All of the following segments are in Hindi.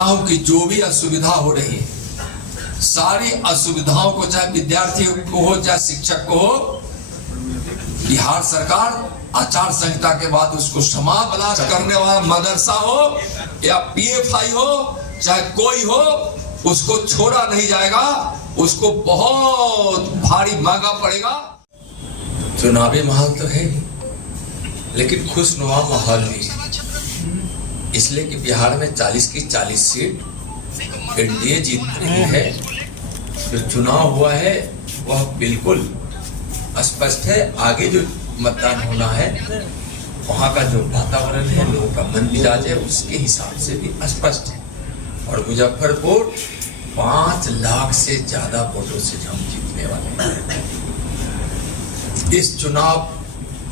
की जो भी असुविधा हो रही है, सारी असुविधाओं को, चाहे विद्यार्थी को हो चाहे शिक्षक को हो, बिहार सरकार आचार संहिता के बाद उसको समाप्त करने वाला मदरसा हो या पीएफआई हो, चाहे कोई हो, उसको छोड़ा नहीं जाएगा। उसको बहुत भारी महंगा पड़ेगा। चुनावी माहौल तो है, लेकिन खुशनुमा माहौल नहीं है, इसलिए कि बिहार में 40 की 40 सीट एनडीए जीत रही है। जो चुनाव हुआ है वह बिल्कुल स्पष्ट है। आगे जो मतदान होना है, वहाँ का जो वातावरण है, लोगों का मन मिजाज है, उसके हिसाब से भी स्पष्ट है। और मुजफ्फरपुर 5 लाख से ज्यादा वोटों से हम जीतने वाले हैं। इस चुनाव,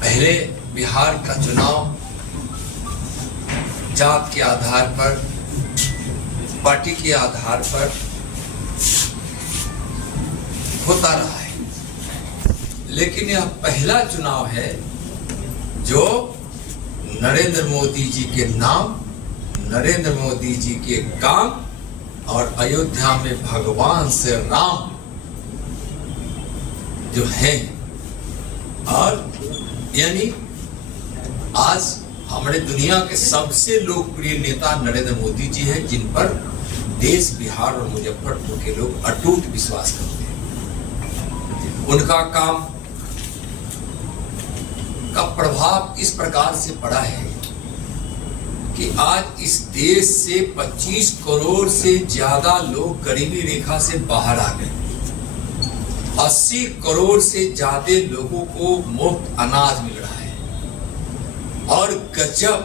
पहले बिहार का चुनाव जात के आधार पर, पार्टी के आधार पर होता रहा है, लेकिन यह पहला चुनाव है जो नरेंद्र मोदी जी के नाम, नरेंद्र मोदी जी के काम और अयोध्या में भगवान श्री राम जो हैं, और यानी आज हमारे दुनिया के सबसे लोकप्रिय नेता नरेंद्र मोदी जी हैं, जिन पर देश, बिहार और मुजफ्फरपुर के लोग अटूट विश्वास करते हैं। उनका काम का प्रभाव इस प्रकार से पड़ा है कि आज इस देश से 25 करोड़ से ज्यादा लोग गरीबी रेखा से बाहर आ गए। 80 करोड़ से ज्यादा लोगों को मुफ्त अनाज मिल रहा है, और गजब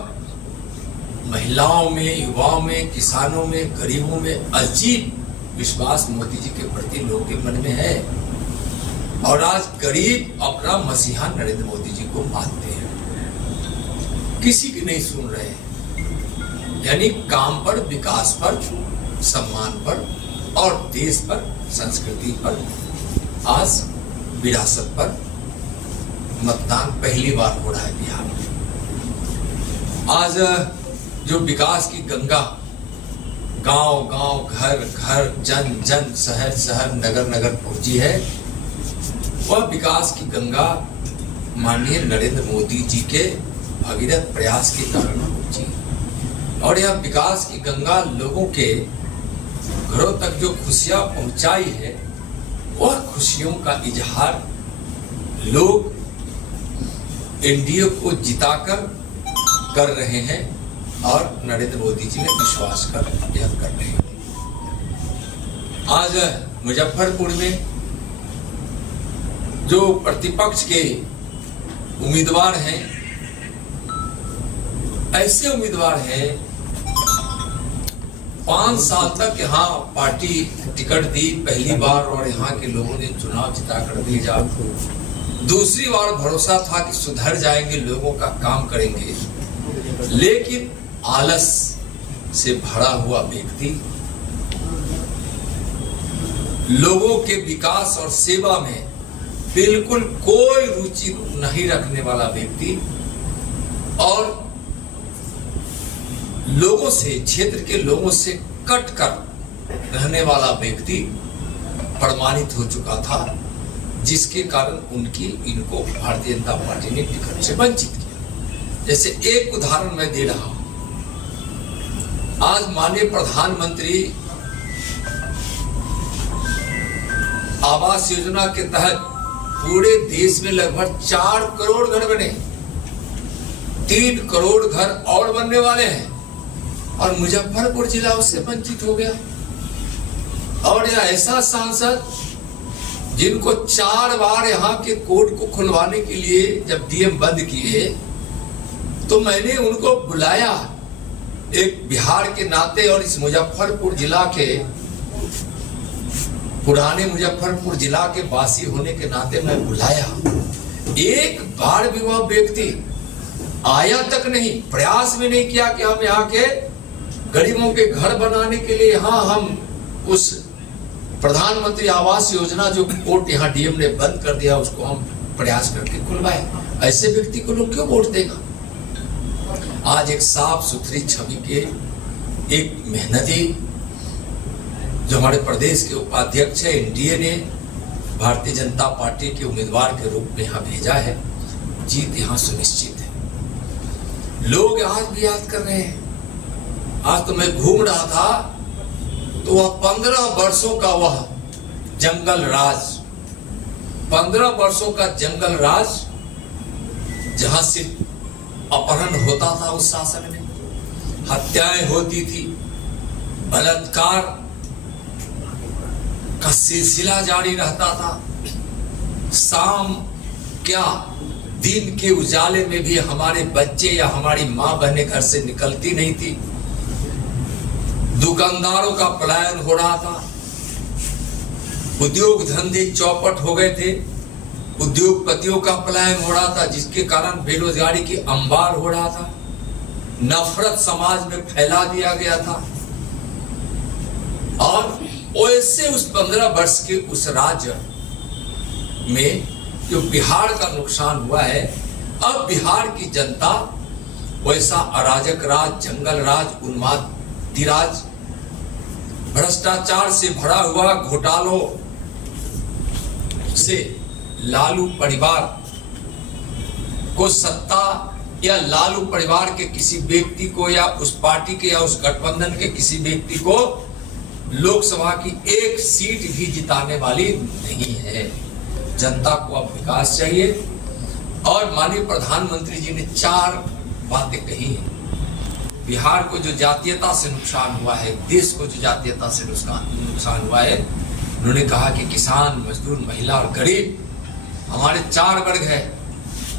महिलाओं में, युवाओं में, किसानों में, गरीबों में अजीब विश्वास मोदी जी के प्रति लोगों के मन में है। और आज गरीब अपना मसीहा नरेंद्र मोदी जी को मानते हैं, किसी की नहीं सुन रहे हैं। यानी काम पर, विकास पर, सम्मान पर और देश पर, संस्कृति पर, आज विरासत पर मतदान पहली बार हो रहा है बिहार में। आज जो विकास की गंगा गांव गांव, घर घर, जन जन, शहर शहर, नगर नगर पहुंची है, वह विकास की गंगा माननीय नरेंद्र मोदी जी के भगीरथ प्रयास के कारण पहुंची। और यह विकास की गंगा लोगों के घरों तक जो खुशियां पहुंचाई है, वह खुशियों का इजहार लोग एनडीए को जिताकर कर रहे हैं, और नरेंद्र मोदी जी ने विश्वास कर यह कर रहे हैं। आज मुजफ्फरपुर में जो प्रतिपक्ष के उम्मीदवार हैं, ऐसे उम्मीदवार हैं 5 साल तक यहाँ पार्टी टिकट दी पहली बार, और यहाँ के लोगों ने चुनाव जिता कर भेजा। दूसरी बार भरोसा था कि सुधर जाएंगे, लोगों का काम करेंगे, लेकिन आलस से भरा हुआ व्यक्ति, लोगों के विकास और सेवा में बिल्कुल कोई रुचि नहीं रखने वाला व्यक्ति, और लोगों से, क्षेत्र के लोगों से कट कर रहने वाला व्यक्ति प्रमाणित हो चुका था, जिसके कारण इनको भारतीय जनता पार्टी ने टिकट से वंचित किया। जैसे एक उदाहरण मैं दे रहा हूं, आज माननीय प्रधानमंत्री आवास योजना के तहत पूरे देश में लगभग 4 करोड़ घर बने, 3 करोड़ घर और बनने वाले हैं, और मुजफ्फरपुर जिला उससे वंचित हो गया। और यह ऐसा सांसद जिनको 4 बार यहाँ के कोर्ट को खुलवाने के लिए जब डीएम बंद किए, तो मैंने उनको बुलाया एक बिहार के नाते, और इस मुजफ्फरपुर जिला के, पुराने मुजफ्फरपुर जिला के वासी होने के नाते मैं बुलाया। एक बार भी वह व्यक्ति आया तक नहीं, प्रयास भी नहीं किया कि हम यहाँ के गरीबों के घर बनाने के लिए, यहाँ हम उस प्रधानमंत्री आवास योजना जो कोर्ट यहाँ डीएम ने बंद कर दिया, उसको हम प्रयास करके खुलवाए। ऐसे व्यक्ति को लोग क्यों वोट देगा? आज एक साफ सुथरी छवि के एक मेहनती जो हमारे प्रदेश के उपाध्यक्ष है, एनडीए ने भारतीय जनता पार्टी के उम्मीदवार के रूप में यहाँ भेजा है। जीत यहाँ सुनिश्चित है। लोग आज भी याद कर रहे हैं। आज तो मैं घूम रहा था तो वह 15 वर्षों का वह जंगल राज, 15 वर्षों का जंगल राज, जहां सिर्फ अपहरण होता था उस शासन में, हत्याएं होती थी, बलात्कार का सिलसिला जारी रहता था। शाम क्या दिन के उजाले में भी हमारे बच्चे या हमारी मां बहनें घर से निकलती नहीं थी। दुकानदारों का पलायन हो रहा था, उद्योग धंधे चौपट हो गए थे, उद्योगपतियों का पलायन हो रहा था, जिसके कारण बेरोजगारी की अंबार हो रहा था, नफरत समाज में फैला दिया गया था। और वैसे उस 15 वर्ष के उस राज्य में जो बिहार का नुकसान हुआ है, अब बिहार की जनता वैसा अराजक राज, जंगल राज, उन्मादी राज, भ्रष्टाचार से भरा हुआ घोटालों से लालू परिवार को सत्ता या लालू परिवार के किसी व्यक्ति को या उस पार्टी के या उस गठबंधन के किसी व्यक्ति को लोकसभा की एक सीट भी जिताने वाली नहीं है। जनता को अब विकास चाहिए। और माननीय प्रधानमंत्री जी ने 4 बातें कही हैं। बिहार को जो जातीयता से नुकसान हुआ है, देश को जो जातीयता से नुकसान हुआ है, उन्होंने कहा कि किसान, मजदूर, महिला और गरीब हमारे 4 वर्ग है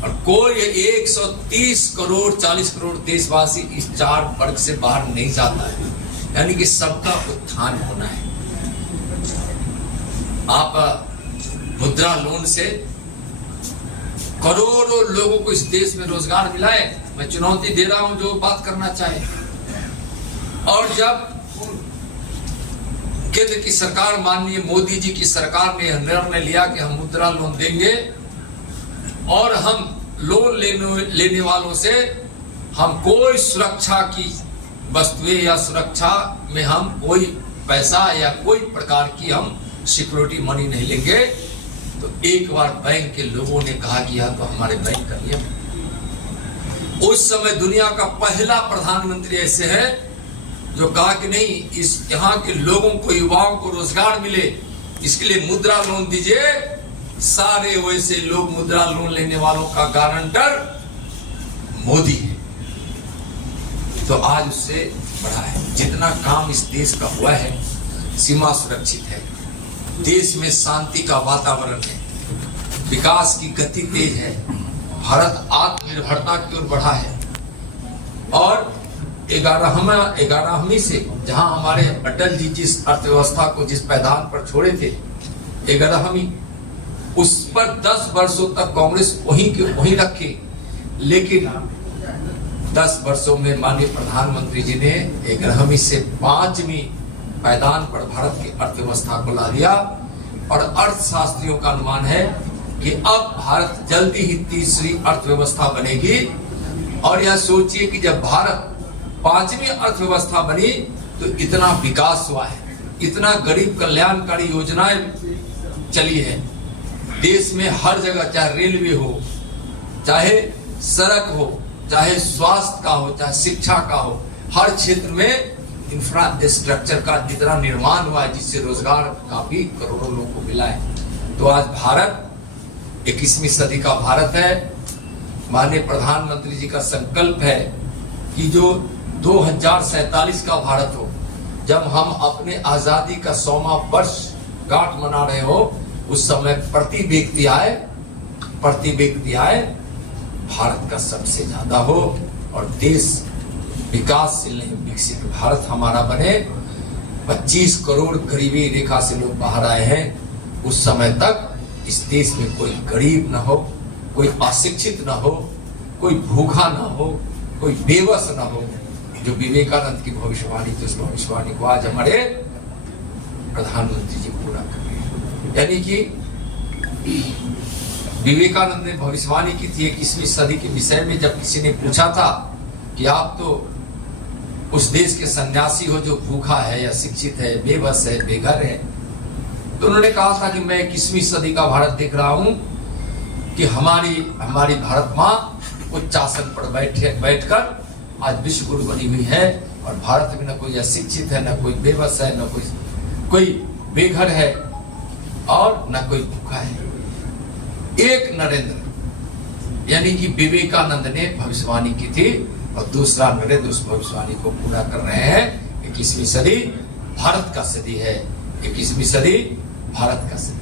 और कोई 130 करोड़ 40 करोड़ देशवासी इस 4 वर्ग से बाहर नहीं जाता है। यानी कि सबका उत्थान होना है। आप मुद्रा लोन से करोड़ों लोगों को इस देश में रोजगार मिला है। मैं चुनौती दे रहा हूं जो बात करना चाहे। और जब केंद्र की सरकार, माननीय मोदी जी की सरकार ने निर्णय लिया कि हम मुद्रा लोन देंगे और हम लोन लेने वालों से हम कोई सुरक्षा की वस्तुएं या सुरक्षा में हम कोई पैसा या कोई प्रकार की हम सिक्योरिटी मनी नहीं लेंगे, तो एक बार बैंक के लोगों ने कहा कि यह तो हमारे बैंक का नियम। उस समय दुनिया का पहला प्रधानमंत्री ऐसे है जो कहा कि नहीं, इस यहाँ के लोगों को, युवाओं को रोजगार मिले, इसके लिए मुद्रा लोन दीजिए। सारे वैसे लोग मुद्रा लोन लेने वालों का गारंटर मोदी है। तो आज उससे बड़ा है। जितना काम इस देश का हुआ है, सीमा सुरक्षित है, देश में शांति का वातावरण है, विकास की गति तेज है, भारत आत्मनिर्भरता की ओर बढ़ा है। और 11वीं से जहां हमारे अटल जी जिस अर्थव्यवस्था को जिस पैदान पर छोड़े थे, 11वीं, उस पर 10 वर्षों तक कांग्रेस वहीं रखी। लेकिन 10 वर्षों में माननीय प्रधानमंत्री जी ने 11वीं से 5वीं पैदान पर भारत की अर्थव्यवस्था को ला दिया। और अर्थशास्त्रियों का अनुमान है कि अब भारत जल्दी ही तीसरी अर्थव्यवस्था बनेगी। और यह सोचिए कि जब भारत 5वीं अर्थव्यवस्था बनी तो इतना विकास हुआ है, इतना गरीब कल्याणकारी योजनाएं चली है देश में, हर जगह, चाहे रेलवे हो, चाहे सड़क हो, चाहे स्वास्थ्य का हो, चाहे शिक्षा का हो, हर क्षेत्र में इंफ्रास्ट्रक्चर का इतना निर्माण हुआ है जिससे रोजगार काफी करोड़ों लोगों को मिला है। तो आज भारत 21वीं सदी का भारत है। माननीय प्रधानमंत्री जी का संकल्प है कि जो 2047 का भारत हो, जब हम अपने आजादी का 100वां वर्ष गांठ मना रहे हो, उस समय प्रति व्यक्ति आय भारत का सबसे ज्यादा हो और देश विकासशील नहीं, विकसित भारत हमारा बने। 25 करोड़ गरीबी रेखा से लोग बाहर आए हैं। उस समय तक इस देश में कोई गरीब ना हो, कोई अशिक्षित ना हो, कोई भूखा ना हो, कोई बेबस ना हो। जो विवेकानंद की भविष्यवाणी थी, उस भविष्यवाणी को आज हमारे प्रधानमंत्री जी पूरा कर रहे हैं। यानी कि विवेकानंद ने भविष्यवाणी की थी 21वीं सदी के विषय में। जब किसी ने पूछा था कि आप तो उस देश के सन्यासी हो जो भूखा है या शिक्षित है, बेबस है, बेघर है। तो उन्होंने कहा था कि मैं 21वीं सदी का भारत देख रहा हूं कि हमारी भारत माँ उच्च आसन पर बैठकर आज विश्व गुरु बनी हुई है, और भारत में न कोई अशिक्षित है, न कोई बेबस है, न कोई बेघर है, और न कोई भूखा है। एक नरेंद्र यानी कि विवेकानंद ने भविष्यवाणी की थी, और दूसरा नरेंद्र उस भविष्यवाणी को पूरा कर रहे हैं। 21वीं सदी भारत का सदी है, 21वीं सदी भारत का सदी।